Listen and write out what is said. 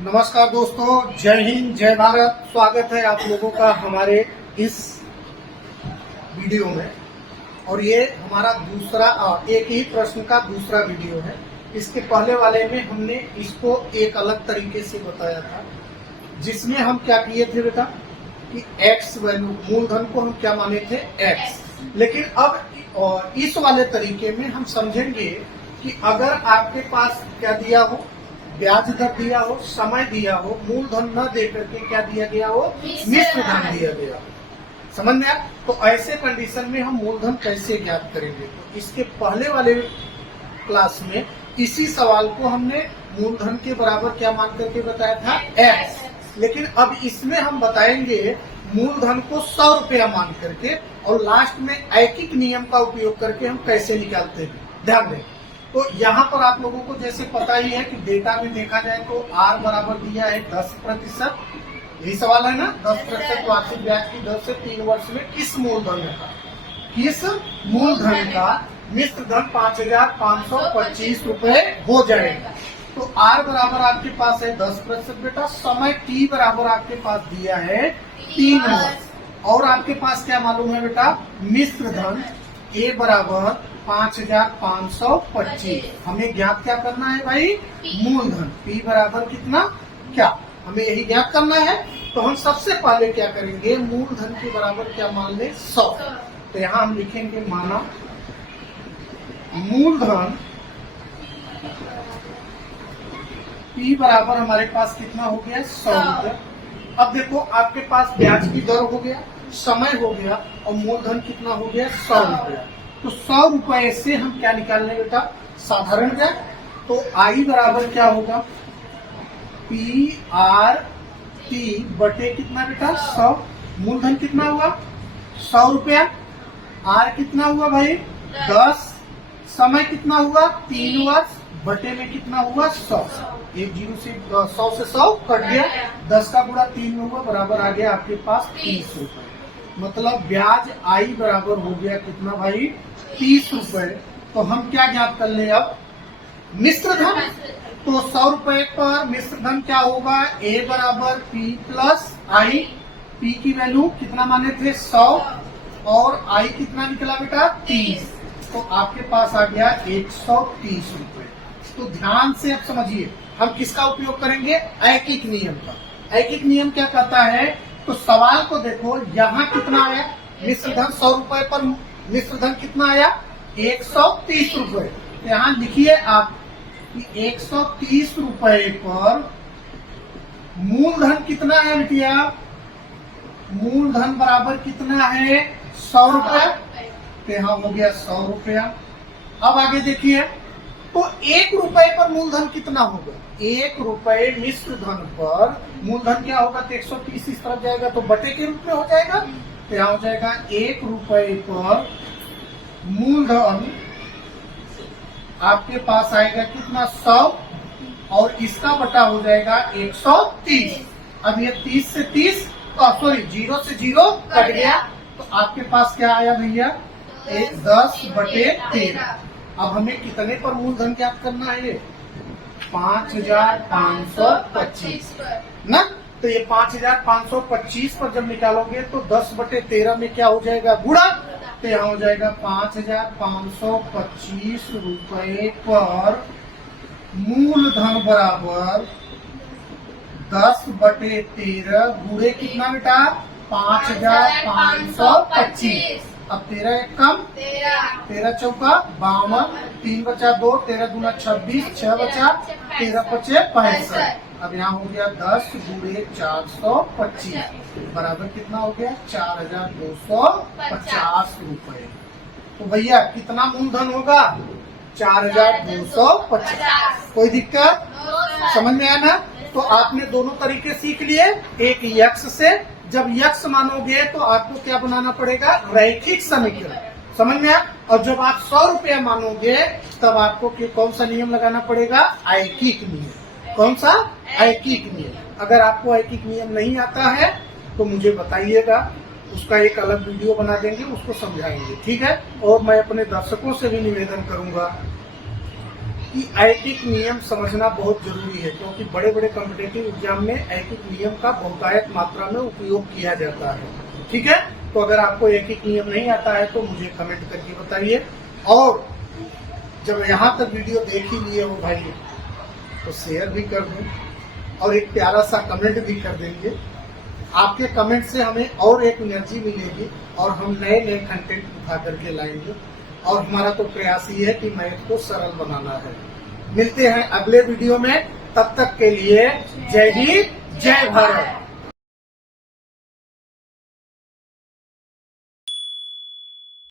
नमस्कार दोस्तों, जय हिंद, जय भारत। स्वागत है आप लोगों का हमारे इस वीडियो में। और ये हमारा दूसरा एक ही प्रश्न का दूसरा वीडियो है। इसके पहले वाले में हमने इसको एक अलग तरीके से बताया था, जिसमें हम क्या किए थे बेटा कि x वैल्यू मूलधन को हम क्या माने थे x। लेकिन अब इस वाले तरीके में हम समझेंगे कि अगर आपके पास क्या दिया हो, ब्याज दर दिया हो, समय दिया हो, मूलधन न दे करके क्या दिया गया हो, मिश्र धन दिया गया हो। समझ में आया? तो ऐसे कंडीशन में हम मूलधन कैसे ज्ञात करेंगे? तो इसके पहले वाले क्लास में इसी सवाल को हमने मूलधन के बराबर क्या मान करके बताया था, x। लेकिन अब इसमें हम बताएंगे मूलधन को 100 रुपया मान करके, और लास्ट में ऐकिक नियम का उपयोग करके हम कैसे निकालते हैं। ध्यान दें। तो यहाँ पर आप लोगों को जैसे पता ही है कि डेटा में देखा जाए तो R बराबर दिया है 10%। यही सवाल है ना, 10% वार्षिक ब्याज की दर से 3 वर्ष में किस मूलधन का मिश्र धन 5,525 रुपए हो जाएगा। तो R बराबर आपके पास है 10% बेटा, समय T बराबर आपके पास दिया है 3 वर्ष, और आपके पास क्या मालूम है बेटा, मिश्र धन A बराबर 5,525। हमें ज्ञात क्या करना है भाई, मूलधन P बराबर कितना, क्या हमें यही ज्ञात करना है। तो हम सबसे पहले क्या करेंगे, मूलधन के बराबर क्या मान ले, 100। तो यहाँ हम लिखेंगे माना मूलधन P बराबर हमारे पास कितना हो गया, 100 रुपया। अब देखो आपके पास ब्याज की दर हो गया, समय हो गया, और मूलधन कितना हो गया, 100 रुपया। तो 100 रुपए से हम क्या निकाल लें बेटा, साधारण ब्याज। तो I बराबर क्या होगा, PRT बटे कितना बेटा, 100। मूलधन कितना हुआ, 100 रुपया। R कितना हुआ भाई, 10। समय कितना हुआ, 3 वर्ष, बटे में कितना हुआ, 100। एक जीरो से 100 से 100 कट गया, 10 का गुणा 3 में हुआ, बराबर आ गया आपके पास 30 रुपए। मतलब ब्याज I बराबर हो गया कितना भाई, 30 रुपए। तो हम क्या ज्ञात कर ले अब, मिश्र धन। तो 100 रुपए पर मिश्र धन क्या होगा, A बराबर P प्लस I। P की वैल्यू कितना माने थे, 100, और I कितना निकला बेटा, 30। तो आपके पास आ गया 130 रुपए। तो ध्यान से अब समझिए, हम किसका उपयोग करेंगे, ऐकिक नियम का। ऐकिक नियम क्या कहता है, तो सवाल को देखो, यहाँ कितना आया, मिश्र धन 100 रुपए पर मिश्र धन कितना आया, 130 रुपए। तो यहाँ लिखिए आप कि 130 रुपए पर मूलधन कितना है बिटिया, मूलधन बराबर कितना है, 100 रुपया। तो यहाँ हो गया 100 रुपया। अब आगे देखिए, तो 1 रुपए पर मूलधन कितना होगा, 1 रुपए मिश्र धन पर मूलधन क्या होगा, तो 130 इस तरफ जाएगा तो बटे के रूप में हो जाएगा। तो यहाँ हो जाएगा 1 रुपए पर मूलधन आपके पास आएगा कितना, 100, और इसका बटा हो जाएगा 130। अब ये 30 से 30 सॉरी 0 से 0 कट गया, तो आपके पास क्या आया भैया, 10 बटे 13। अब हमें कितने पर मूलधन ज्ञात करना है, 5,525 ना। तो ये 5,525 पर जब निकालोगे तो 10 बटे 13 में क्या हो जाएगा, गुणा। तो यहाँ हो जाएगा 5,525 रुपए पर मूलधन बराबर 10 बटे 13 गुणे कितना बेटा, 5,525। अब 13 एक कम, 13 चौका 52, 3 बचा 2, 13 दूना 26, 6 बचा, 13 पचे 65। अब यहाँ हो गया 10 गुणे 425 बराबर कितना हो गया, 4,250 रुपए। तो भैया कितना मूलधन होगा, 4,250। कोई दिक्कत, समझ में आया ना। तो आपने दोनों तरीके सीख लिए, एक यक्ष से। जब यक्ष मानोगे तो आपको क्या बनाना पड़ेगा, रैखिक समीकरण। समझ में आया। और जब आप 100 रुपया मानोगे तब आपको कौन सा नियम लगाना पड़ेगा, ऐकिक नियम। कौन सा, ऐकिक नियम। अगर आपको ऐकिक नियम नहीं आता है तो मुझे बताइएगा, उसका एक अलग वीडियो बना देंगे, उसको समझाएंगे, ठीक है। और मैं अपने दर्शकों से भी निवेदन करूंगा कि ऐकिक नियम समझना बहुत जरूरी है, क्योंकि बड़े बड़े कॉम्पिटेटिव एग्जाम में ऐकिक नियम का बहुतायत मात्रा में उपयोग किया जाता है। ठीक है, तो अगर आपको ऐकिक नियम नहीं आता है तो मुझे कमेंट करके बताइए, और जब यहाँ तक वीडियो देख ही लिए हो भाई तो शेयर भी कर दें और एक प्यारा सा कमेंट भी कर देंगे। आपके कमेंट से हमें और एक एनर्जी मिलेगी और हम नए नए कंटेंट उठा करके लाएंगे, और हमारा तो प्रयास ही है कि मैथ को सरल बनाना है। मिलते हैं अगले वीडियो में, तब तक के लिए जय हिंद जय भारत।